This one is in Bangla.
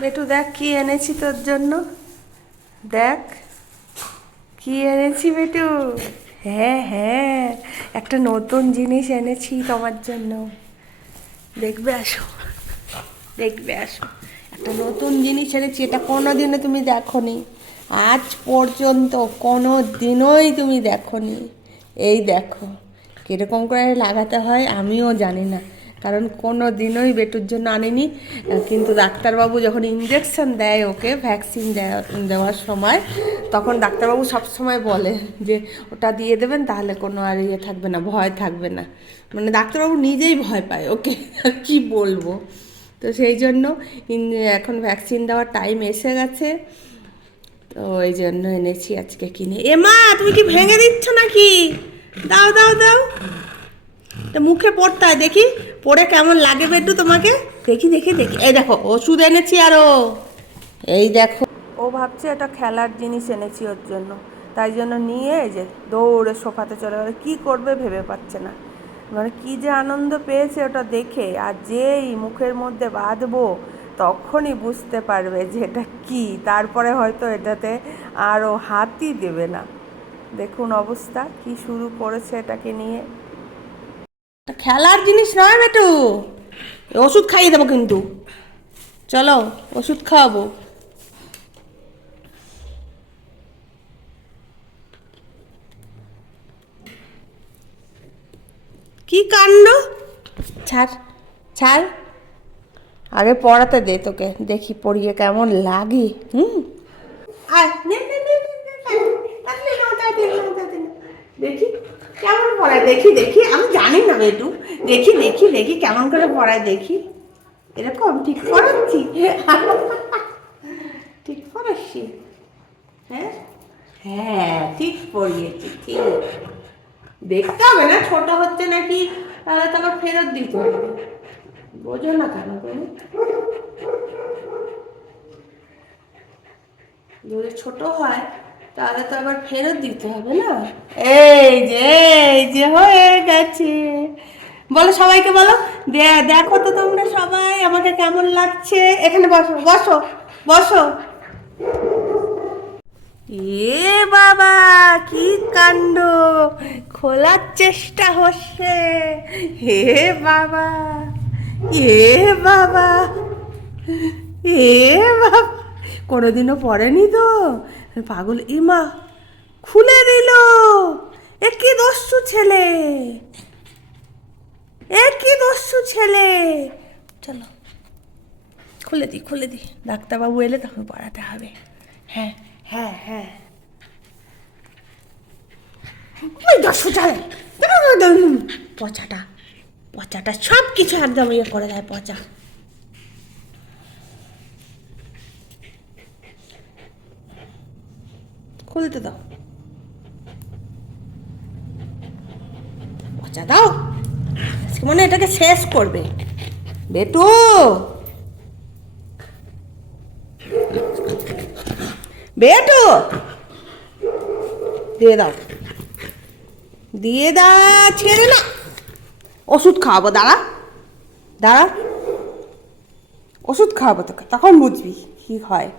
বেটু, দেখ কি এনেছি তোর জন্য। দেখ কি এনেছি বেটু। হ্যাঁ হ্যাঁ একটা নতুন জিনিস এনেছি তোমার জন্য। দেখবে, আসো। দেখবে, আসো। একটা নতুন জিনিস এনেছি, এটা কোনো দিনও তুমি দেখোনি। আজ পর্যন্ত কোনো দিনই তুমি দেখোনি। এই দেখো, কীরকম করে লাগাতে হয় আমিও জানি না। কারণ কোনো দিনই বেটুর জন্য আনিনি। কিন্তু ডাক্তারবাবু যখন ইঞ্জেকশন দেয় ওকে ভ্যাকসিন দেওয়ার সময়, তখন ডাক্তারবাবু সবসময় বলে যে, ওটা দিয়ে দেবেন তাহলে কোনো আর ইয়ে থাকবে না, ভয় থাকবে না। মানে ডাক্তারবাবু নিজেই ভয় পায় ওকে কি বলব। তো সেই জন্য এখন ভ্যাকসিন দেওয়ার টাইম এসে গেছে। তো ওই জন্য এনেছি আজকে কিনে। এ মা, তুমি কি ভেঙে দিচ্ছ নাকি? দাও দাও দাও। তা মুখে পড়তে হয়, দেখি? পড়ে কেমন লাগে বেটু তোমাকে? দেখি দেখি দেখি। এই দেখো, ওষুধ এনেছি আরও। এই দেখো। ও ভাবছে এটা খেলার জিনিস এনেছি ওর জন্য। তাই জন্য নিয়ে যে দৌড়ে সোফাতে চলে গেলে। কী করবে ভেবে পাচ্ছে না। মানে কি যে আনন্দ পেয়েছে ওটা দেখে, আর যেই মুখের মধ্যে বাঁধবো, তখনই বুঝতে পারবে যে এটা কি। তারপরে হয়তো এটাতে আরও হাতই দেবে না। দেখুন অবস্থা, কি শুরু করেছে এটাকে নিয়ে। খেলার জিনিস নয় বেটু ওষুধ খাইয়ে দেবো কিন্তু চলো ওষুধ খাওয়াবো কি কাণ্ড ছাড় ছাড় আগে পড়াতে দে তোকে দেখি পড়িয়ে কেমন লাগে হুম। দেখি কেমন পড়ায়? দেখি দেখি। আমি জানি না বেটু। দেখি দেখি দেখি কেমন করে পড়ায়, দেখি। এরকম ঠিক পড়াচ্ছি। ঠিক পড়াচ্ছি। হ্যাঁ? হ্যাঁ ঠিক পড়িয়েছি, ঠিক। দেখতে হবে না, ছোট হচ্ছে নাকি তাহলে তো আবার ফেরত দিতে হবে। বোঝো না কেন তুমি যদি ছোট হয় তাহলে তো আবার ফেরত দিতে হবে না? এই যে এই যে হয়ে গেছে। বলো সবাইকে বলো দেখো তো তোমরা সবাই আমাকে কেমন লাগছে। এখানে বসো বসো বসো। এ বাবা, কি কাণ্ড। খোলার চেষ্টা হচ্ছে। হে বাবা, এ বাবা এ বাবা। কোনোদিনও পড়েনি তো? পাগল ইমা খুলে দিল। এ কি দস্যু ছেলে? এ কি দস্যু ছেলে? চলো খুলে দি খুলে দি। ডাক্তারবাবু এলে তখন পড়াতে হবে। হ্যাঁ হ্যাঁ হ্যাঁ। ওই দস্যু ছেলে পচাটা পচাটা সব কিছু একদম ইয়ে করে দেয় পচা। খুলতে দাও। পচা দাও। মনে এটাকে শেষ করবে। বেটু! বেটু! দিয়ে দাও। দিয়ে দা ছেড়ে না। ওষুধ খাওয়াবো, দাঁড়া। দাঁড়া। ওষুধ খাওয়াবো তোকে, তখন বুঝবি কি হয়।